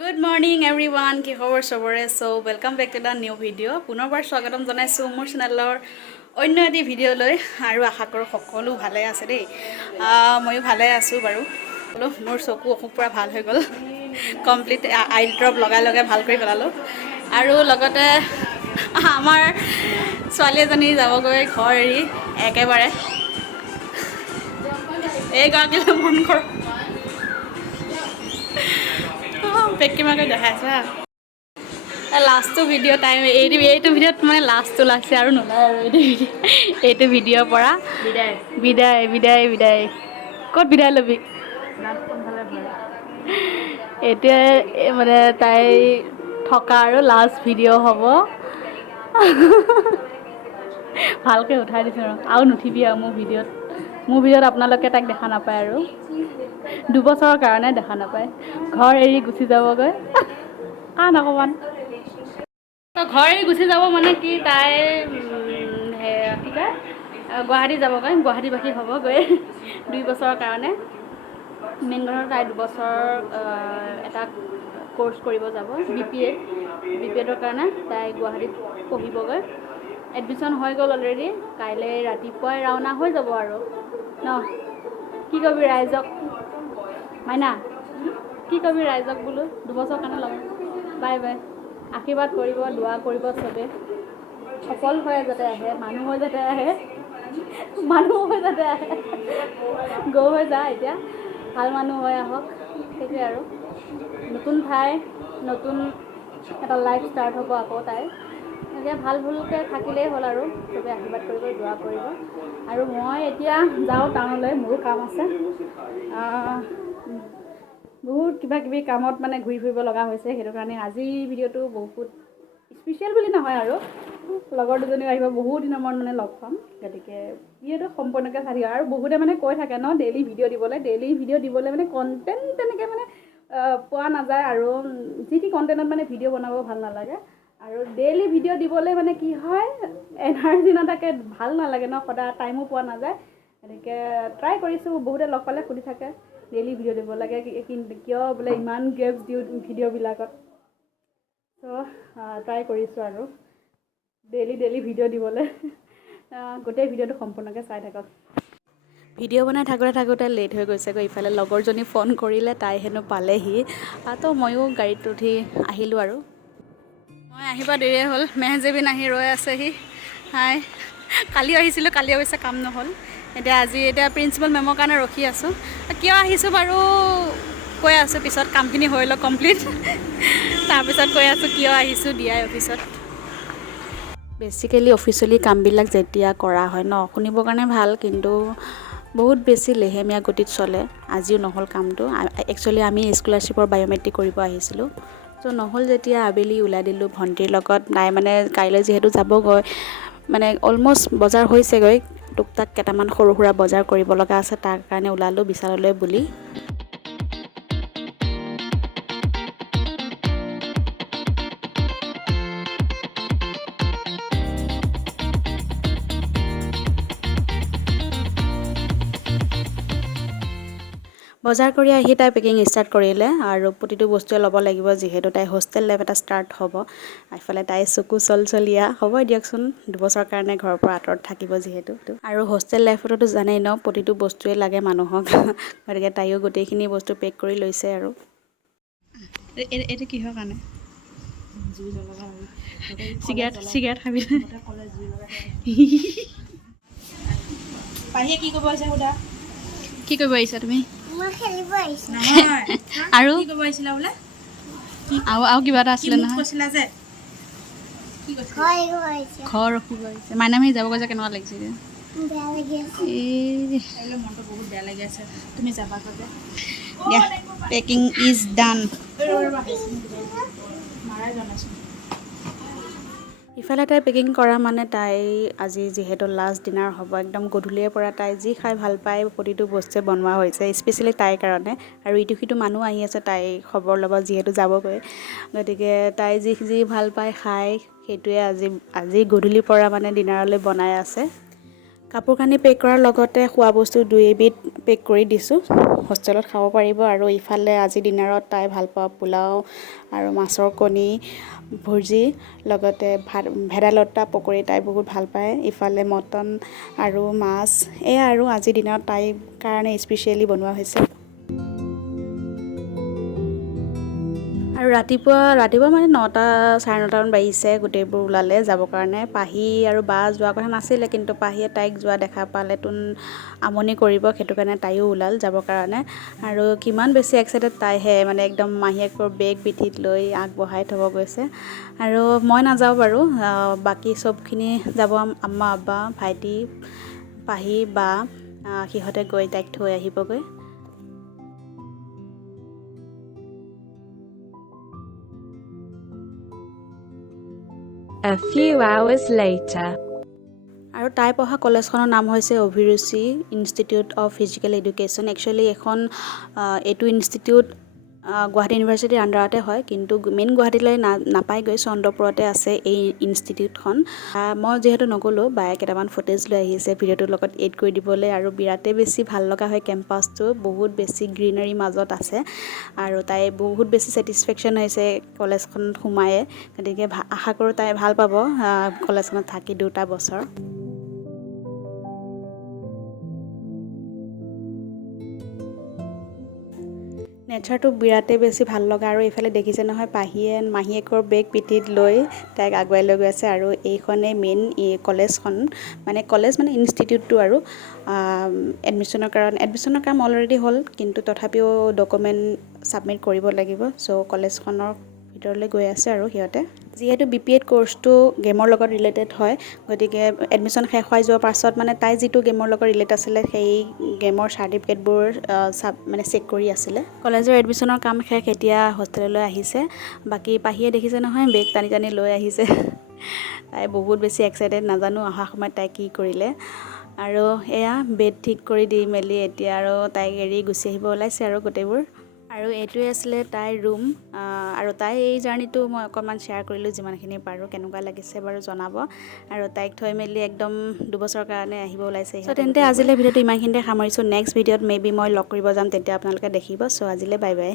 Good morning everyone. কি খবৰ সবৰে? So welcome back to the new video. পুনৰবাৰ স্বাগতম জনাইছো মোৰ চেনেলৰ অন্য এটি ভিডিঅ' লৈ আৰু আশা কৰো সকলো ভালে আছে দেই। ময়ো ভালে আছো বাৰু। মোৰ চকু অসুখ পুৰা ভাল হৈ গ'ল। কমপ্লিট আই ড্ৰপ লগাই ভাল কৰি পেলালো। আৰু লগতে আমাৰ ছোৱালী এজনী যাবগৈ ঘৰ এৰি একেবাৰে। এই গাঁৱলৈ মন কৰ। পেকিমাকে দেখাইছা লাষ্টটো ভিডিঅ' টাইম এইটো ভিডিঅ'ত মানে লাষ্টটো লাগছে আৰু নোলায় আৰু এইটো ভিডিঅ'ৰ পৰা বিদায় ক'ত বিদায় ল'বি এতিয়া মানে তাই থকা আৰু লাষ্ট ভিডিঅ' হ'ব ভালকৈ উঠাই দিছোঁ আৰু নুঠিবি আৰু মোৰ ভিডিঅ'ত আপোনালোকে তাক দেখা নাপায় আৰু 2 বছৰৰ কাৰণে দেখা নাপায় ঘৰ এৰি গুচি যাবগৈ অকণমান ঘৰ এৰি গুচি যাব মানে কি তাই কি কয় গুৱাহাটী যাবগৈ গুৱাহাটীবাসী হ'বগৈ 2 বছৰৰ কাৰণে মেইন কথা তাই 2 বছৰ এটা কোৰ্চ কৰিব যাব BPEDৰ কাৰণে তাই গুৱাহাটীত পঢ়িবগৈ এডমিশ্যন হৈ গ'ল অলৰেডি কাইলৈ ৰাতিপুৱাই ৰাওনা হৈ যাব আৰু ন কি কবি ৰাইজক মাইনা কি কবি ৰাইজক বোলো 2 বছৰৰ কাৰণে ল'ম বাই আশীৰ্বাদ কৰিব দোৱা কৰিব চবে সফল হৈ যাতে আহে মানুহ হৈ যাতে আহে গৌ হৈ যা এতিয়া ভাল মানুহ হৈ আহক সেইটোৱে আৰু নতুন ঠাই নতুন এটা লাইফ ষ্টাৰ্ট হ'ব আকৌ তাই এতিয়া ভালকৈ থাকিলেই হ'ল আৰু চবে আশীৰ্বাদ কৰিব দোৱা কৰিব আৰু মই এতিয়া যাওঁ টাউনলৈ মোৰো কাম আছে বহুত কিবা কামত মানে ঘূৰি ফুৰিব লগা হৈছে সেইটো কাৰণে আজিৰ ভিডিঅ'টো বহুত স্পেচিয়েল বুলি নহয় আৰু লগৰ দুজনীও আহিব বহুত দিনৰ মূৰত মানে লগ পাম গতিকে ভিডিঅ'টো সম্পূৰ্ণকৈ চাই আৰু বহুতে মানে কৈ থাকে ন ডেইলি ভিডিঅ' দিবলৈ মানে কণ্টেণ্ট তেনেকৈ মানে পোৱা নাযায় আৰু যি টি কণ্টেণ্টত মানে ভিডিঅ' বনাব ভাল নালাগে আৰু ডেইলি ভিডিঅ' দিবলৈ মানে কি হয় এনাৰ্জি নাথাকে ভাল নালাগে ন সদায় টাইমো পোৱা নাযায় এনেকৈ ট্ৰাই কৰিছোঁ বহুতে লগ পালে সুধি থাকে ডেইলি ভিডিঅ' দিব লাগে কিয় বোলে ইমান গেপছ দিওঁ ভিডিঅ'বিলাকত চ' ট্ৰাই কৰিছোঁ আৰু ডেইলি ভিডিঅ' দিবলৈ গোটেই ভিডিঅ'টো সম্পূৰ্ণকৈ চাই থাকক ভিডিঅ' বনাই থাকোঁতে লেট হৈ গৈছেগৈ ইফালে লগৰজনী ফোন কৰিলে তাই হেনো পালেহি তো ময়ো গাড়ীত উঠি আহিলোঁ আৰু মই আহিব দেৰিয়ে হ'ল মেহজেবিন আহি ৰৈ আছেহি হাই কালি আহিছিলোঁ কালি অৱশ্যে কাম নহ'ল এতিয়া প্ৰিন্সিপাল মেমৰ কাৰণে ৰখি আছোঁ কিয় আহিছোঁ বাৰু কৈ আছোঁ পিছত কামখিনি হৈ লওক কমপ্লিট তাৰপিছত কৈ আছোঁ কিয় আহিছোঁ DI অফিচত বেচিকেলি অফিচিয়েলি কামবিলাক যেতিয়া কৰা হয় ন শুনিবৰ কাৰণে ভাল কিন্তু বহুত বেছি লেহেমীয়া গতিত চলে আজিও নহ'ল কামটো একচুৱেলি আমি স্কলাৰশ্বিপৰ বায়'মেট্ৰিক কৰিব আহিছিলোঁ চ' নহ'ল যেতিয়া আবেলি ওলাই দিলোঁ ভণ্টিৰ লগত নাই মানে কাইলৈ যিহেতু যাবগৈ মানে অলম'ষ্ট বজাৰ হৈছেগৈ টুকটাক কেইটামান সৰু সুৰা বজাৰ কৰিব লগা আছে তাৰ কাৰণে ওলালোঁ বিশাললৈ বুলি বজাৰ কৰি আহি তাই পেকিং ষ্টাৰ্ট কৰিলে আৰু প্ৰতিটো বস্তুৱে ল'ব লাগিব যিহেতু তাই হোষ্টেল লাইফ এটা ষ্টাৰ্ট হ'ব এইফালে তাই চকু চলচলীয়া হ'ব দিয়কচোন 2 বছৰৰ কাৰণে ঘৰৰ পৰা আঁতৰত থাকিব যিহেতু আৰু হোষ্টেল লাইফতো জানেই ন প্ৰতিটো বস্তুৱে লাগে মানুহক গতিকে তাইও গোটেইখিনি বস্তু পেক কৰি লৈছে আৰু এইটো কিহৰ কাৰণে চিগাৰেট খাবি পাহিয়ে কি কৰিব আহিছা সোধা কি কৰিব আহিছা তুমি আৰু আৰু কিবা এটা আছিলে নহয় ঘৰ ৰখিব আহিছে মাইনামাহী যাব গৈছে কেনেকুৱা লাগিছে মনটো বহুত বেয়া লাগি আছে তুমি যাবা গ'লে দিয়া পেকিং ইজ ডান মাৰাই জনাইছোঁ ইফালে তাই পেকিং কৰা মানে তাই আজি যিহেতু লাষ্ট ডিনাৰ হ'ব একদম গধূলিৰ পৰা তাই যি খাই ভাল পায় প্ৰতিটো বস্তুৱে বনোৱা হৈছে স্পেচিয়েলি তাইৰ কাৰণে আৰু ইটো সিটো মানুহ আহি আছে তাই খবৰ ল'ব যিহেতু যাবগৈ গতিকে তাই যি ভাল পায় খাই সেইটোৱে আজি গধূলিৰ পৰা মানে ডিনাৰলৈ বনাই আছে কাপোৰ কানি পেক কৰাৰ লগতে খোৱা বস্তু 2 এবিধ পেক কৰি দিছোঁ হোষ্টেলত খাব পাৰিব আৰু ইফালে আজি ডিনাৰত তাই ভাল পোৱা পোলাও আৰু মাছৰ কণী ভুজি লগতে ভেদাইলতা পকৰি তাই বহুত ভাল পায় ইফালে মটন আৰু মাছ এয়া আৰু আজি ডিনাৰত তাইৰ কাৰণে স্পেচিয়েলি বনোৱা হৈছে আৰু ৰাতিপুৱা মানে 9টা 9:30 মান বাজিছে গোটেইবোৰ ওলালে যাবৰ কাৰণে পাহি আৰু বা যোৱা কথা নাছিলে কিন্তু পাহিয়ে তাইক যোৱা দেখা পালে তোন আমনি কৰিব সেইটো কাৰণে তাইও ওলাল যাবৰ কাৰণে আৰু কিমান বেছি এক্সাইটেড তাইহে মানে একদম মাহীয়েকৰ বেগ পিঠিত লৈ আগবঢ়াই থ'ব গৈছে আৰু মই নাযাওঁ বাৰু বাকী চবখিনি যাব আম্মা আব্বা ভাইটি পাহি বা সিহঁতে গৈ তাইক থৈ আহিবগৈ A few hours later. আৰু তাই পঢ়া কলেজখনৰ নাম হৈছে অভিৰুচি institute of physical education actually এইটো ইনষ্টিটিউট গুৱাহাটী ইউনিভাৰ্চিটিৰ আণ্ডাৰতে হয় কিন্তু মেইন গুৱাহাটীলৈ নাপায়গৈ চন্দ্ৰপুৰতে আছে এই ইনষ্টিটিউটখন মই যিহেতু নগ'লোঁ বায়ে কেইটামান ফুটেজ লৈ আহিছে ভিডিঅ'টোৰ লগত এড কৰি দিবলৈ আৰু বিৰাটেই বেছি ভাল লগা হয় কেম্পাছটো বহুত বেছি গ্ৰীনাৰী মাজত আছে আৰু তাই বহুত বেছি ছেটিছফেকশ্যন হৈছে কলেজখনত সোমায়ে গতিকে আশা কৰোঁ তাই ভাল পাব কলেজখনত থাকি 2টা বছৰ নেচাৰটো বিৰাটেই বেছি ভাল লগা আৰু এইফালে দেখিছে নহয় পাহিয়ে মাহীয়েকৰ বেগ পিঠিত লৈ তাইক আগুৱাই লৈ গৈ আছে আৰু এইখনেই মেইন কলেজখন মানে ইনষ্টিটিউটটো আৰু এডমিশ্যনৰ কাম অলৰেডি হ'ল কিন্তু তথাপিও ডকুমেণ্ট ছাবমিট কৰিব লাগিব চ' কলেজখনৰ ভিতৰলৈ গৈ আছে আৰু সিহঁতে যিহেতু BPEd কোৰ্চটো গেমৰ লগত ৰিলেটেড হয় গতিকে এডমিশ্যন শেষ হৈ যোৱাৰ পাছত মানে তাই যিটো গেমৰ লগত ৰিলেট আছিলে সেই গেমৰ চাৰ্টিফিকেটবোৰ মানে চেক কৰি আছিলে কলেজৰ এডমিশ্যনৰ কাম শেষ এতিয়া হোষ্টেললৈ আহিছে বাকী পাহিয়ে দেখিছে নহয় বেগ টানি টানি লৈ আহিছে তাই বহুত বেছি এক্সাইটেড নাজানো অহা সময়ত তাই কি কৰিলে আৰু এয়া বেড ঠিক কৰি দি মেলি এতিয়া আৰু তাইক এৰি গুচি আহিব ওলাইছে আৰু গোটেইবোৰ আৰু এইটোৱে আছিলে তাইৰ ৰুম আৰু তাই এই জাৰ্ণিটো মই অকণমান শ্বেয়াৰ কৰিলোঁ যিমানখিনি পাৰোঁ কেনেকুৱা লাগিছে বাৰু জনাব আৰু তাইক থৈ মেলি একদম 2 বছৰৰ কাৰণে আহিব ওলাইছে চ' তেন্তে আজিলৈ ভিডিঅ'টো ইমানখিনিতে সামৰিছোঁ নেক্সট ভিডিঅ'ত মেবি মই লগ কৰিব যাম তেতিয়া আপোনালোকে দেখিব চ' আজিলৈ বাই বাই